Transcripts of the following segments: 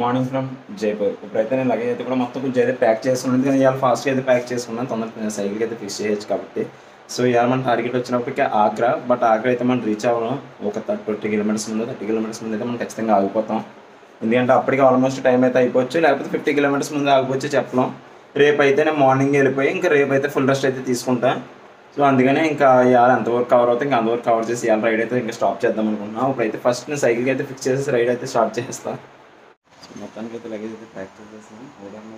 Morning from Jaipur. ఇప్పుడైతే నేను luggage అయితే కూడా మొత్తం కొంచెం అయితే ప్యాక్ చేసుకున్నాను, కానీ ఇవాళ ఫాస్ట్గా అయితే ప్యాక్ చేసుకున్నాను, తొందరగా సైకిల్కి అయితే ఫిక్స్ చేయొచ్చు కాబట్టి. సో ఇవాళ మన టార్గెట్ వచ్చినప్పటికీ ఆగ్రా. బట్ ఆగ్రా అయితే మనం రీచ్ అవ్వడం ఒక 20 కిలోమీటర్స్ ముందు, 30 కిలోమీటర్స్ ముందు అయితే మనం ఖచ్చితంగా ఆగిపోతాం. ఎందుకంటే అప్పటికి ఆల్మోస్ట్ టైం అయితే అయిపోవచ్చు, లేకపోతే 50 కిలోమీటర్స్ ముందు ఆగిపోవచ్చు చెప్పలేం. రేపు అయితే నేను మార్నింగ్ వెళ్ళిపోయి ఇంకా రేపు అయితే ఫుల్ రెస్ట్ అయితే తీసుకుంటా. సో అందుకనే ఇంకా ఇవాళ ఎంతవరకు కవర్ అవుతుంది ఇంకా అంతవరకు కవర్ చేసి ఇవాళ రైడ్ అయితే ఇంకా స్టాప్ చేద్దాం అనుకుంటున్నాను. ఇప్పుడైతే ఫస్ట్ నేను సైకిల్కి అయితే ఫిక్స్ చేసి రైడ్ అయితే స్టార్ట్ చేస్తాను. సో మొత్తానికి అయితే లగేజ్ అయితే ప్యాక్ చేసేసాను.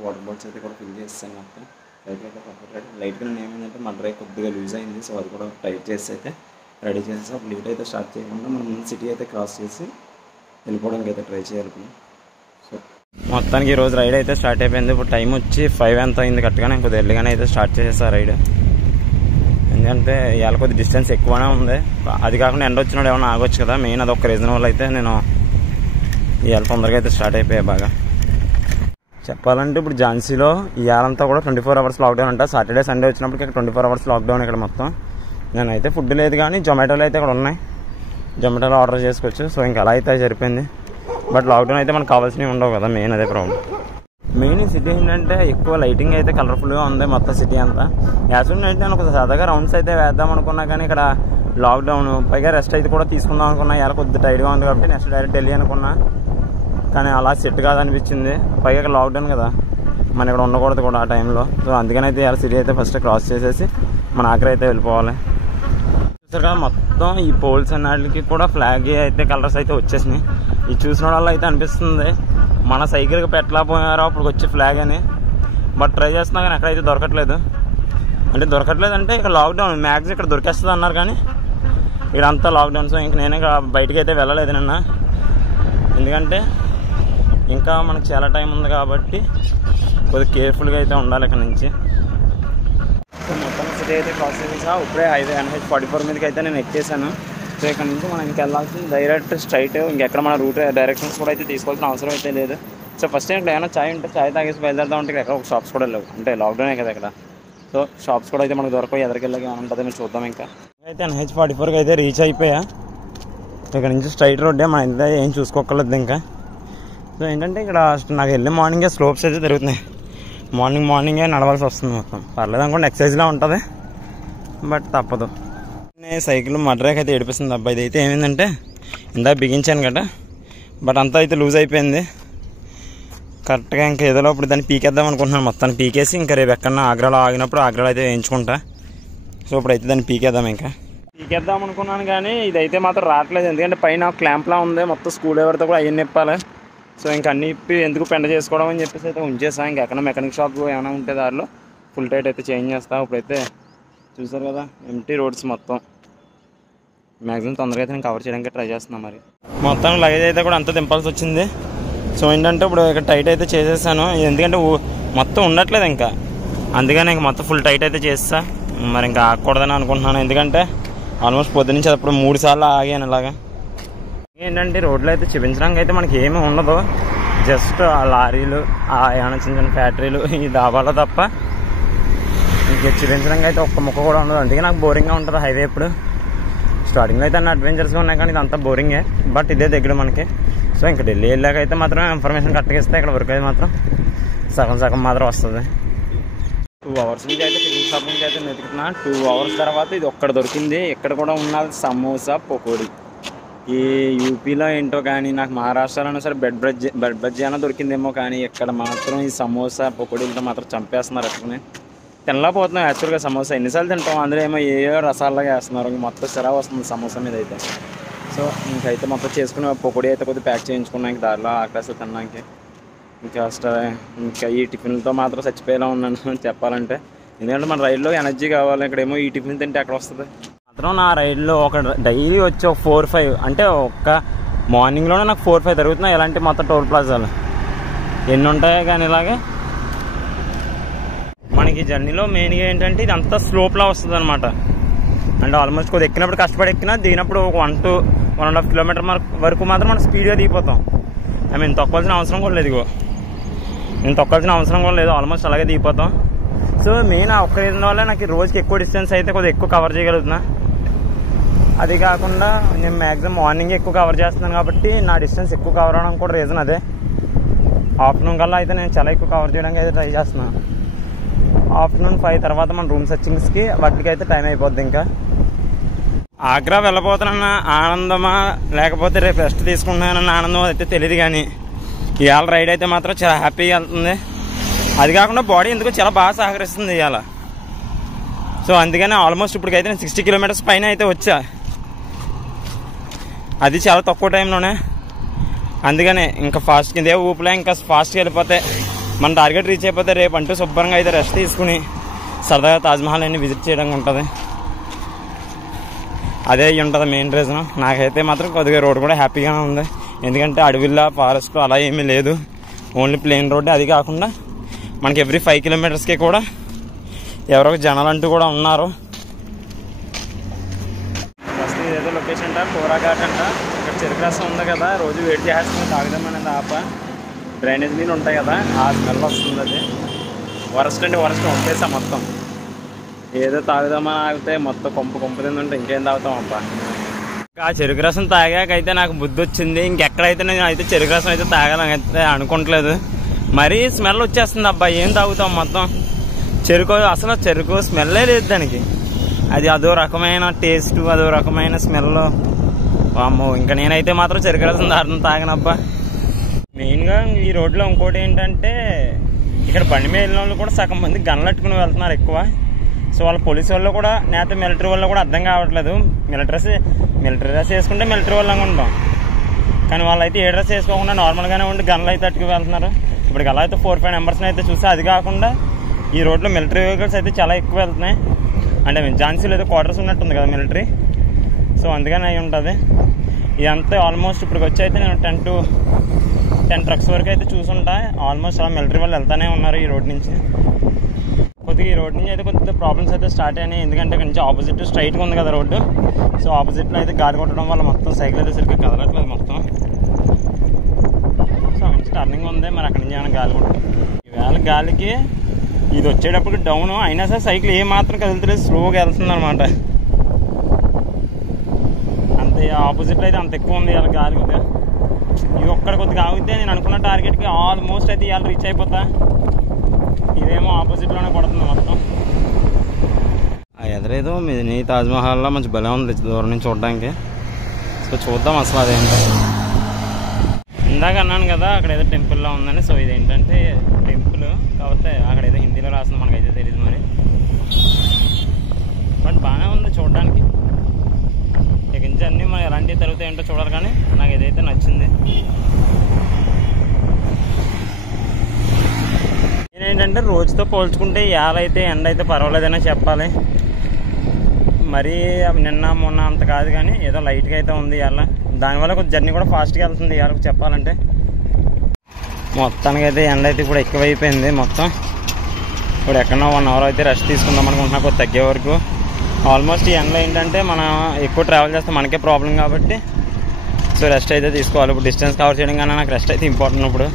వాటర్ బాటిల్స్ అయితే కూడా ఫిల్ చేస్తాను. మొత్తం సైకిల్ అయితే పర్ఫెక్ట్ రెడీ. లైట్గా నేను ఏమైందంటే మా డ్రైవ్ కొద్దిగా లూజ్ అయింది, సో అది కూడా టైట్ చేసి అయితే రెడీ చేసి అప్పుడు లీట్ అయితే స్టార్ట్ చేయకుండా మనం ముందు సిటీ అయితే క్రాస్ చేసి వెళ్ళిపోవడానికి అయితే ట్రై చేయాలి. సో మొత్తానికి ఈరోజు రైడ్ అయితే స్టార్ట్ అయిపోయింది. ఇప్పుడు టైం వచ్చి 5 ఎంత అయింది కరెక్ట్గా. నేను కొద్దిగా ఎర్లీగానే అయితే స్టార్ట్ చేసేసాను రైడ్. ఎందుకంటే ఇవాళ కొద్ది డిస్టెన్స్ ఎక్కువనే ఉంది. అది కాకుండా ఎండ వచ్చినప్పుడు ఏమైనా ఆగొచ్చు కదా, మెయిన్ అది ఒక రీజన్ వల్ల అయితే నేను ఇవాళ తొందరగా అయితే స్టార్ట్ అయిపోయాయి బాగా. చెప్పాలంటే ఇప్పుడు ఝాన్సీలో ఇవాళంతా కూడా 24 అవర్స్ లాక్డౌన్ అంట. సాటర్డే సండే వచ్చినప్పటికి ఇక్కడ 24 అవర్స్ లాక్డౌన్ ఇక్కడ మొత్తం. నేనైతే ఫుడ్ లేదు కానీ జొమాటోలో అయితే ఇక్కడ ఉన్నాయి, జొమాటోలో ఆర్డర్ చేసుకోవచ్చు. సో ఇంకా అలా అయితే సరిపోయింది. బట్ లాక్డౌన్ అయితే మనకు కావాల్సినవి ఉండవు కదా, మెయిన్ అదే ప్రాబ్లం. మెయిన్ ఈ సిటీ ఏంటంటే ఎక్కువ లైటింగ్ అయితే కలర్ఫుల్గా ఉంది మొత్తం సిటీ అంతా. యాక్చువల్ అయితే నేను ఒక సరదాగా రౌండ్స్ అయితే వేద్దాం అనుకున్నా, కానీ ఇక్కడ లాక్డౌన్ పైగా రెస్ట్ అయితే కూడా తీసుకుందాం అనుకున్నా. ఇలా కొద్దిగా టైట్గా ఉంది కాబట్టి నెక్స్ట్ డైరెక్ట్ ఢిల్లీ అనుకున్నా, కానీ అలా సెట్ కాదనిపించింది. పైగా ఇక్కడ లాక్డౌన్ కదా, మన ఇక్కడ ఉండకూడదు కూడా ఆ టైంలో. సో అందుకని అయితే ఇలా సిటీ అయితే ఫస్ట్ క్రాస్ చేసేసి మన ఆగ్రా అయితే వెళ్ళిపోవాలి. చూసారుగా మొత్తం ఈ పోల్స్ అన్నిటికి కూడా ఫ్లాగ్ అయితే కలర్స్ అయితే వచ్చేసినాయి. ఇది చూసిన వాళ్ళ అయితే అనిపిస్తుంది మన సైకిల్కి పెట్టలేకపోయారో అప్పుడు వచ్చే ఫ్లాగ్ అని. బట్ ట్రై చేస్తున్నా కానీ ఎక్కడైతే దొరకట్లేదు. అంటే దొరకట్లేదు అంటే ఇక్కడ లాక్డౌన్ మ్యాక్సిమం ఇక్కడ దొరికేస్తుంది అన్నారు, కానీ ఇక్కడ అంతా లాక్డౌన్. సో ఇంక నేను ఇక్కడ బయటకు అయితే వెళ్ళలేదు నిన్న, ఎందుకంటే ఇంకా మనకు చాలా టైం ఉంది కాబట్టి కొద్దిగా కేర్ఫుల్గా అయితే ఉండాలి ఇక్కడ నుంచి. సో మొత్తం సిటీ అయితే క్రాస్ చేసేసా. ఇప్పుడే హైవే NH44 మీదకి అయితే నేను ఎక్కేసాను. సో ఇక్కడ నుంచి మనం ఇంకా వెళ్ళాల్సింది డైరెక్ట్ స్ట్రైట్. ఇంకెక్కడ మన రూట్ డైరెక్షన్స్ కూడా అయితే తీసుకోవాల్సిన అవసరం అయితే లేదు. సో ఫస్ట్ టైం ఇక్కడ ఏమైనా చాయ్ ఉంటే చాయ్ తాగేసి బయలుదేరుదాం అంటే ఇక్కడ ఒక షాప్స్ కూడా లేవు, అంటే లాక్డౌనే కదా ఇక్కడ. సో షాప్స్ కూడా అయితే మనకు దొరకవు, ఎదరికెళ్ళకి ఏమైనా ఉంటుందో మేము చూద్దాం. ఇంకా అయితే NH44కి అయితే రీచ్ అయిపోయా. ఇక్కడ నుంచి స్ట్రైట్ రోడ్డే, మన ఇంత ఏం చూసుకోకర్లేదు ఇంకా. సో ఏంటంటే ఇక్కడ నాకు వెళ్ళి మార్నింగే స్లోప్స్ అయితే తిరుగుతున్నాయి. మార్నింగే నడవాల్సి వస్తుంది మొత్తం. పర్లేదు అనుకోండి, ఎక్సర్సైజ్లా ఉంటుంది, బట్ తప్పదు. నేను సైకిల్ మడ్రేక్ అయితే ఏడిపిస్తుంది అబ్బాయి. ఇది అయితే ఏమైందంటే ఇందాక బిగించాను కదా, బట్ అంతా అయితే లూజ్ అయిపోయింది కరెక్ట్గా. ఇంకా ఏదో ఇప్పుడు దాన్ని పీకేద్దాం అనుకుంటున్నాను. మొత్తాన్ని పీకేసి ఇంకా రేపు ఎక్కడన్నా ఆగ్రాలో ఆగినప్పుడు ఆగ్రాలో అయితే వేయించుకుంటా. సో ఇప్పుడైతే దాన్ని పీకేద్దాం. ఇంకా పీకేద్దాం అనుకున్నాను కానీ ఇదైతే మాత్రం రావట్లేదు, ఎందుకంటే పైన క్లాంప్లా ఉంది మొత్తం. స్కూల్ ఎవరితో కూడా అవన్నీ నిప్పాలి. సో ఇంకా అన్ని ఇప్పి ఎందుకు పెండ చేసుకోవడం అని చెప్పేసి అయితే ఉంచేస్తాను. ఇంకా ఎక్కడ మెకానిక్ షాప్ ఏమైనా ఉంటే దారిలో ఫుల్ టైట్ అయితే చేంజ్ చేస్తాను. ఇప్పుడైతే చూసారు కదా ఎంటీ రోడ్స్ మొత్తం. మ్యాక్సిమం తొందరగా అయితే నేను కవర్ చేయడానికి ట్రై చేస్తున్నాను. మరి మొత్తం లగేజ్ అయితే కూడా అంతా దింపాల్సి వచ్చింది. సో ఏంటంటే ఇప్పుడు ఇక్కడ టైట్ అయితే చేసేసాను, ఎందుకంటే మొత్తం ఉండట్లేదు ఇంకా, అందుకని ఇంక మొత్తం ఫుల్ టైట్ అయితే చేస్తా. మరి ఇంకా ఆగకూడదని అనుకుంటున్నాను, ఎందుకంటే ఆల్మోస్ట్ పొద్దునుంచి అప్పుడు 3 సార్లు ఆగాను ఇలాగా. ఏంటంటే రోడ్లో అయితే చూపించడానికి అయితే మనకి ఏమీ ఉండదు, జస్ట్ ఆ లారీలు, ఆ ఏమైనా చిన్న చిన్న ఫ్యాక్టరీలు, ఈ డాబాలో తప్ప ఇంక చూపించడానికి అయితే ఒక్క ముక్క కూడా ఉండదు. అందుకే నాకు బోరింగ్గా ఉంటుంది హైవే. ఇప్పుడు స్టార్టింగ్లో అయితే అన్ని అడ్వెంచర్స్గా ఉన్నాయి, కానీ ఇదంతా బోరింగే. బట్ ఇదే దగ్గర మనకి. సో ఇంకా ఢిల్లీ వెళ్ళాక అయితే మాత్రం ఇన్ఫర్మేషన్ కరెక్ట్గా ఇస్తే ఇక్కడ వరకు అయితే మాత్రం సగం మాత్రం వస్తుంది. 2 అవర్స్ నుంచి అయితే టిఫిన్ షాప్ నుంచి అయితే వెతుకుతున్నా. 2 అవర్స్ తర్వాత ఇది ఒక్కడ దొరికింది. ఇక్కడ కూడా ఉన్నది సమోసా పకోడీ. ఈ యూపీలో ఏంటో కానీ నాకు మహారాష్ట్రలోనే సరే బెడ్ బజ్జీ అయినా దొరికిందేమో, కానీ ఇక్కడ మాత్రం ఈ సమోసా పకోడీలతో మాత్రం చంపేస్తున్నారు. ఎట్టుకుని తినలేకపోతున్నాం యాక్చువల్గా. సమోసా ఎన్నిసార్లు తింటాం, అందులో ఏమో ఏయో రసాలుగా వేస్తున్నారు. మొత్తం సిరా వస్తుంది సమోసా మీద అయితే. సో ఇంకైతే మొత్తం చేసుకుని పకోడీ అయితే కొద్దిగా ప్యాక్ చేయించుకున్నాం ఇంక దారిలో ఆకాశ తినడానికి. ఇంకా ఈ టిఫిన్లతో మాత్రం చచ్చిపోయేలా ఉన్నాను చెప్పాలంటే, ఎందుకంటే మన రైల్లో ఎనర్జీ కావాలి. ఇక్కడేమో ఈ టిఫిన్ తింటే ఎక్కడ వస్తుంది. మాత్రం నా రైల్లో ఒక డైలీ వచ్చి ఒక 4-5 అంటే ఒక్క మార్నింగ్లోనే నాకు 4-5 జరుగుతున్నాయి. ఎలాంటి మొత్తం టోల్ ప్లాజాలు ఎన్ని ఉంటాయో కానీ ఇలాగే. మనకి జర్నీలో మెయిన్గా ఏంటంటే ఇది అంతా స్లోప్లా వస్తుంది అనమాట. అంటే ఆల్మోస్ట్ కొద్దిగా ఎక్కినప్పుడు కష్టపడి ఎక్కినా, దిగినప్పుడు ఒక 1 to 1.5 కిలోమీటర్ వరకు మాత్రం మనం స్పీడ్గా దిగిపోతాం. తొక్కాల్సిన అవసరం కూడా లేదు. ఇగో నేను తొక్కాల్సిన అవసరం కూడా లేదు, ఆల్మోస్ట్ అలాగే దిగిపోతాం. సో మెయిన్ ఆ ఒక్క రీజన్ వల్ల నాకు రోజుకి ఎక్కువ డిస్టెన్స్ అయితే కొద్దిగా ఎక్కువ కవర్ చేయగలుగుతున్నా. అది కాకుండా నేను మ్యాక్సిమం మార్నింగ్ ఎక్కువ కవర్ చేస్తున్నాను కాబట్టి నా డిస్టెన్స్ ఎక్కువ కవర్ అవడం కూడా రీజన్ అదే. ఆఫ్టర్నూన్ కల్లా అయితే నేను చాలా ఎక్కువ కవర్ చేయడానికి అయితే ట్రై చేస్తున్నాను. ఆఫ్టర్నూన్ 5 తర్వాత మన రూమ్ సర్చింగ్స్కి వాటికి అయితే టైం అయిపోద్ది. ఇంకా ఆగ్రా వెళ్ళబోతున్న ఆనందమా లేకపోతే రేపు రెస్ట్ తీసుకుంటున్నానన్న ఆనందం అయితే తెలియదు, కానీ ఇవాళ రైడ్ అయితే మాత్రం చాలా హ్యాపీగా వెళ్తుంది. అది కాకుండా బాడీ ఎందుకో చాలా బాగా సహకరిస్తుంది ఇవాళ. సో అందుకని ఆల్మోస్ట్ ఇప్పటికైతే నేను 60 కిలోమీటర్స్ పైన అయితే వచ్చా, అది చాలా తక్కువ టైంలోనే. అందుకనే ఇంకా ఫాస్ట్ ఇదే ఊపిలో ఇంకా ఫాస్ట్గా వెళ్ళిపోతే మన టార్గెట్ రీచ్ అయిపోతే రేపు అంటూ శుభ్రంగా అయితే రెస్ట్ తీసుకుని సరదాగా తాజ్మహల్ అన్ని విజిట్ చేయడానికి ఉంటుంది. అదే ఉంటుంది మెయిన్ రీజన్. నాకైతే మాత్రం కొద్దిగా రోడ్ కూడా హ్యాపీగానే ఉంది, ఎందుకంటే అడవిలో ఫారెస్ట్ అలా ఏమీ లేదు, ఓన్లీ ప్లెయిన్ రోడ్డే. అది కాకుండా మనకి ఎవ్రీ 5 కిలోమీటర్స్కి కూడా ఎవరో జనాలు అంటూ కూడా ఉన్నారు. ఫస్ట్ ఇదేదో లొకేషన్ అంట కోరాఘాట్ అంట. ఇక్కడ చెరుకు రసం ఉంది కదా, రోజు వెయిట్ చేసేసుకుని తాగుదామనేది ఆప. డ్రైనేజ్ నీళ్ళు ఉంటాయి కదా, ఆ స్మెల్ వస్తుంది. అది వరస్ట్ అంటే వరస్ట్ వంపేసా మొత్తం. ఏదో తాగుదామని ఆగితే మొత్తం కొంపు తింటుంటే ఇంకేం తాగుతాం అబ్బా. ఆ చెరుకు రసం తాగాకైతే నాకు బుద్ధి వచ్చింది, ఇంకెక్కడైతే నేను అయితే చెరుకు రసం అయితే తాగాలని అయితే అనుకోవట్లేదు. మరీ స్మెల్ వచ్చేస్తుంది అబ్బా, ఏం తాగుతాం మొత్తం. చెరుకు అసలు చెరుకు స్మెల్లే లేదు దానికి. అది అదో రకమైన టేస్ట్, అదో రకమైన స్మెల్. అమ్మో, ఇంకా నేనైతే మాత్రం చెరుకు రసం తాగనబ్బా. మెయిన్గా ఈ రోడ్లో ఇంకోటి ఏంటంటే ఇక్కడ బండి మీద వెళ్ళిన వాళ్ళు కూడా సగం మంది గన్లు పెట్టుకుని వెళ్తున్నారు ఎక్కువ. సో వాళ్ళ పోలీసు వాళ్ళు కూడా నేత మిలిటరీ వాళ్ళు కూడా అర్థం కావట్లేదు. మిలిటరీ డ్రెస్ వేసుకుంటే మిలిటరీ వాళ్ళంగా ఉంటాం, కానీ వాళ్ళు అయితే ఏ డ్రెస్ వేసుకోకుండా నార్మల్గానే ఉండి గన్లు అయితే అట్టుకు వెళ్తున్నారు. ఇప్పటికి అలా అయితే 4-5 మెంబర్స్ని అయితే చూసి. అది కాకుండా ఈ రోడ్లో మిలిటరీ వెహికల్స్ అయితే చాలా ఎక్కువ వెళ్తున్నాయి. అంటే ఝాన్సీలో అయితే క్వార్టర్స్ ఉన్నట్టుంది కదా మిలిటరీ, సో అందుకని అయి ఉంటుంది. ఇదంతా ఆల్మోస్ట్ ఇప్పటికి వచ్చి అయితే నేను 10 ట్రక్స్ వరకు అయితే చూసుంటా. ఆల్మోస్ట్ అలా మిలిటరీ వాళ్ళు వెళ్తానే ఉన్నారు ఈ రోడ్ నుంచి. కొద్దిగా ఈ రోడ్ నుంచి అయితే కొద్దిగా ప్రాబ్లమ్స్ అయితే స్టార్ట్ అయినాయి, ఎందుకంటే ఇక్కడ నుంచి ఆపోజిట్ స్ట్రైట్గా ఉంది కదా రోడ్డు. సో ఆపోజిట్లో అయితే గాలి కొట్టడం వల్ల మొత్తం సైకిల్ అయితే సరిగ్గా కదలట్లేదు మొత్తం. సో మంచి టర్నింగ్ ఉంది, మరి అక్కడి నుంచి ఏమైనా గాలి కొట్టడం. ఈవేళ గాలికి ఇది వచ్చేటప్పుడు డౌన్ అయినా సరే సైకిల్ ఏమాత్రం కదులుతలేదు, స్లోగా వెళ్తుంది అనమాట. అంతే ఆపోజిట్లో అయితే అంత ఎక్కువ ఉంది ఇవాళ గాలి. కొద్దిగా ఇది ఒక్కడ కొద్దిగా ఆగితే నేను అనుకున్న టార్గెట్కి ఆల్మోస్ట్ అయితే ఇవాళ రీచ్ అయిపోతా. ఇదేమో ఆపోజిట్లోనే కొడుతుంది మొత్తం. ఆ ఎదురేదో మినీ తాజ్మహల్లో మంచి భలే ఉంది దూరం నుంచి చూడడానికి. సో చూద్దాం అసలు అదేంటో. ఇందాక అన్నాను కదా అక్కడ ఏదో టెంపుల్లో ఉందని. సో ఇదేంటంటే టెంపుల్ కాకపోతే అక్కడ ఏదో హిందీలో రాస్తుంది, మనకైతే తెలియదు మరి. బట్ బాగానే ఉంది చూడడానికి. ఇక నుంచి అన్నీ మనం ఎలాంటివి తిరుగుతాయి ఏంటో చూడాలి, కానీ నాకు ఏదైతే నచ్చింది. నేనేంటంటే రోజుతో పోల్చుకుంటే ఇవాళ అయితే ఎండ అయితే పర్వాలేదనే చెప్పాలి. మరీ నిన్న మొన్న అంత కాదు, కానీ ఏదో లైట్గా అయితే ఉంది ఇవాళ. దానివల్ల కొంచెం జర్నీ కూడా ఫాస్ట్గా వెళ్తుంది ఇవాళ చెప్పాలంటే. మొత్తానికి అయితే ఎండ అయితే ఇప్పుడు ఎక్కువైపోయింది మొత్తం. ఇప్పుడు ఎక్కడన్నా 1 అవర్ అయితే రెస్ట్ తీసుకుందాం అనుకుంటున్నా కొద్ది తగ్గే వరకు. ఆల్మోస్ట్ ఈ ఎండలో ఏంటంటే మనం ఎక్కువ ట్రావెల్ చేస్తే మనకే ప్రాబ్లం కాబట్టి సో రెస్ట్ అయితే తీసుకోవాలి. ఇప్పుడు డిస్టెన్స్ కవర్ చేయడం కన్నా నాకు రెస్ట్ అయితే ఇంపార్టెంట్. ఇప్పుడు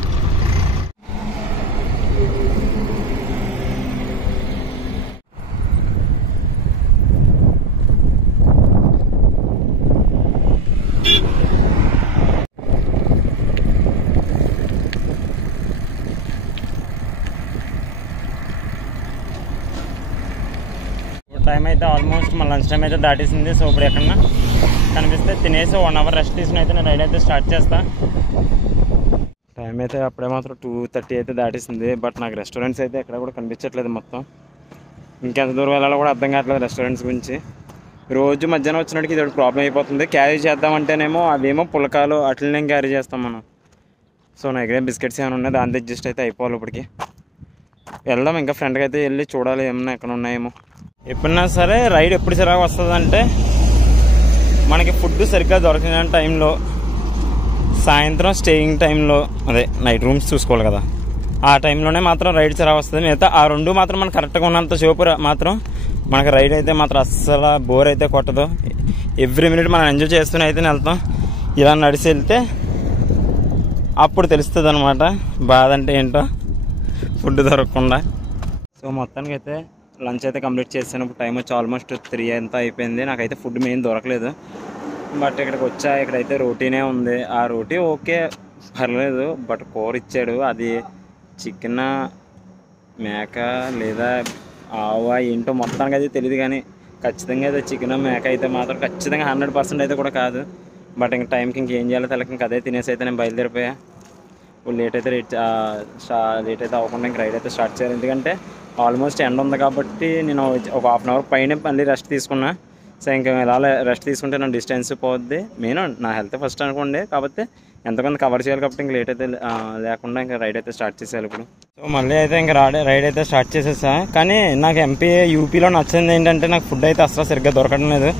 టైం అయితే ఆల్మోస్ట్ మన లంచ్ టైం అయితే దాటేసింది. సో ఇప్పుడు ఎక్కడన్నా కనిపిస్తే తినేసి 1 అవర్ రెస్ట్ తీసుకుని అయితే నేను రైడ్ అయితే స్టార్ట్ చేస్తాను. టైం అయితే అప్పుడే మాత్రం 2:30 అయితే దాటేసింది. బట్ నాకు రెస్టారెంట్స్ అయితే ఎక్కడ కూడా కనిపించట్లేదు మొత్తం. ఇంకెంత దూరం వెళ్ళాలో కూడా అర్థం కావట్లేదు రెస్టారెంట్స్ గురించి. రోజు మధ్యాహ్నం వచ్చినట్టుకి ఇది ప్రాబ్లం అయిపోతుంది. క్యారీ చేద్దామంటేనేమో అవేమో పులకాలు అట్లనే క్యారీ చేస్తాం మనం. సో నా దగ్గర బిస్కెట్స్ ఏమైనా ఉన్నాయి, దాంతో అడ్జస్ట్ అయితే అయిపోవాలి. ఇప్పటికి వెళ్దాం, ఇంకా ఫ్రెండ్కి అయితే వెళ్ళి చూడాలి ఏమన్నా ఎక్కడ ఉన్నాయేమో. ఎప్పుడన్నా సరే రైడ్ ఎప్పుడు సరిగా వస్తుందంటే మనకి ఫుడ్ సరిగ్గా దొరికిన టైంలో, సాయంత్రం స్టేయింగ్ టైంలో, అదే నైట్ రూమ్స్ చూసుకోవాలి కదా, ఆ టైంలోనే మాత్రం రైడ్ సరిగా వస్తుంది. మిగతా ఆ 2 మాత్రం మనకు కరెక్ట్గా ఉన్నంత సేపు మాత్రం మనకు రైడ్ అయితే మాత్రం అస్సలు బోర్ అయితే కొట్టదు. ఎవ్రీ మినిట్ మనం ఎంజాయ్ చేస్తూనే అయితే వెళ్తాం. ఇలా నడిచి వెళ్తే అప్పుడు తెలుస్తుంది అనమాట బాధ అంటే ఏంటో, ఫుడ్ దొరకకుండా. సో మొత్తానికి అయితే లంచ్ అయితే కంప్లీట్ చేసాను. ఇప్పుడు టైం వచ్చి ఆల్మోస్ట్ 3 అంతా అయిపోయింది. నాకైతే ఫుడ్ మెయిన్ దొరకలేదు. బట్ ఇక్కడికి వచ్చా, ఇక్కడైతే రోటీనే ఉంది. ఆ రోటీ ఓకే పర్లేదు, బట్ కూర ఇచ్చాడు. అది చికెన్ మేక లేదా ఆవా ఏంటో మొత్తానికి అయితే తెలియదు, కానీ ఖచ్చితంగా అయితే చికెన్ మేక అయితే మాత్రం ఖచ్చితంగా 100% అయితే కూడా కాదు. బట్ ఇంక టైంకి ఇంకేం చేయాలో తెలక ఇంక అదే తినేసి అయితే నేను బయలుదేరిపోయా. లేట్ అయితే అవ్వకుండా ఇంక రైడ్ అయితే స్టార్ట్ చేయాలి. ఎందుకంటే ఆల్మోస్ట్ ఎండ్ ఉంది కాబట్టి నేను ఒక హాఫ్ అన్ అవర్ పైన మళ్ళీ రెస్ట్ తీసుకున్నా. సో ఇంకా ఇలా రెస్ట్ తీసుకుంటే నా డిస్టెన్స్ పోద్ది. మెయిన్ నా హెల్త్ ఫస్ట్ అనుకోండి, కాకపోతే ఎంతమంది కవర్ చేయాలి కాబట్టి ఇంక లేట్ అయితే లేకుండా ఇంకా రైడ్ అయితే స్టార్ట్ చేసేయాలి ఇప్పుడు. సో మళ్ళీ అయితే ఇంకా రైడ్ అయితే స్టార్ట్ చేసేసా. కానీ నాకు యూపీలో నచ్చింది ఏంటంటే నాకు ఫుడ్ అయితే అసలు సరిగ్గా దొరకడం లేదు.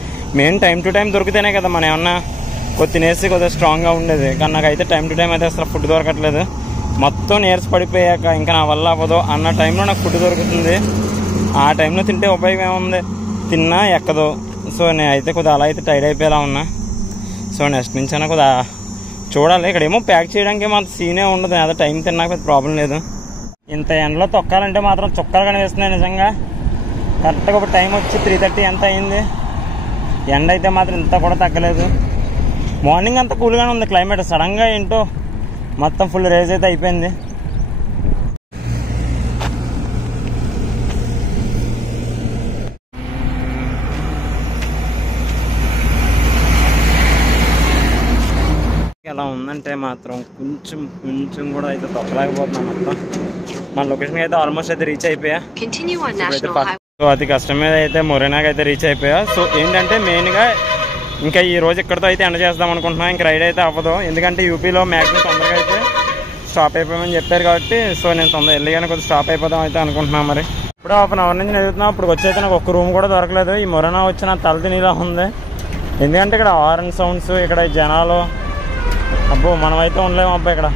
మెయిన్ టైం టు టైం దొరికితేనే కదా మనం ఏమన్నా తినేసి కొద్దిగా స్ట్రాంగ్గా ఉండేది. కానీ నాకైతే టైం టు టైం అయితే అసలు ఫుడ్ దొరకట్లేదు. మొత్తం నీరస పడిపోయాక ఇంకా నా వల్ల అవ్వదు అన్న టైంలో నాకు ఫుడ్ దొరుకుతుంది. ఆ టైంలో తింటే ఉపయోగం ఏముంది, తిన్నా ఎక్కదు. సో నేను అయితే కొద్దిగా అలా అయితే టైర్డ్ అయిపోయేలా ఉన్నా. సో నెక్స్ట్ నుంచి అయినా కొద్దిగా చూడాలి. ఇక్కడేమో ప్యాక్ చేయడానికి మాత్రం సీనే ఉండదు, అదే టైం తిన్నాక పెద్ద ప్రాబ్లం లేదు. ఇంత ఎండలో తొక్కాలంటే మాత్రం చుక్కలు కనిపిస్తున్నాయి నిజంగా. కరెక్ట్గా ఒక టైం వచ్చి 3:30 ఎంత అయింది. ఎండ అయితే మాత్రం ఇంత కూడా తగ్గలేదు. మార్నింగ్ అంతా కూల్గానే ఉంది క్లైమేట్, సడన్గా ఏంటో మొత్తం ఫుల్ రేజ్ అయితే అయిపోయింది. ఎలా ఉందంటే మాత్రం కొంచెం కూడా అయితే తొక్కలేకపోతున్నాం. మొత్తం మన లొకేషన్ అయితే ఆల్మోస్ట్ అయితే రీచ్ అయిపోయా. సో అతి కష్టం మీద అయితే మొరేనాకి అయితే రీచ్ అయిపోయా. సో ఏంటంటే మెయిన్గా ఇంకా ఈ రోజు ఇక్కడితో అయితే ఎండ్ చేద్దాం అనుకుంటున్నాం. ఇంకా రైడ్ అయితే అవ్వదు, ఎందుకంటే యూపీలో మ్యాక్సిమం తొందరగా అయితే స్టాప్ అయిపోయామని చెప్పారు కాబట్టి. సో నేను తొందరగా వెళ్ళగానే కొద్దిగా స్టాప్ అయిపోదాం అయితే అనుకుంటున్నాను. మరి ఇప్పుడు హాఫ్ అన్ అవర్ నుంచి ఎదుగుతున్నాం. ఇప్పుడు వచ్చైతే నాకు ఒక్క రూమ్ కూడా దొరకలేదు. ఈ మొరేనా వచ్చిన తల తినేలా ఉంది, ఎందుకంటే ఇక్కడ హారన్ సౌండ్స్, ఇక్కడ జనాలు, అబ్బో మనమైతే ఉండలేము అబ్బా ఇక్కడ.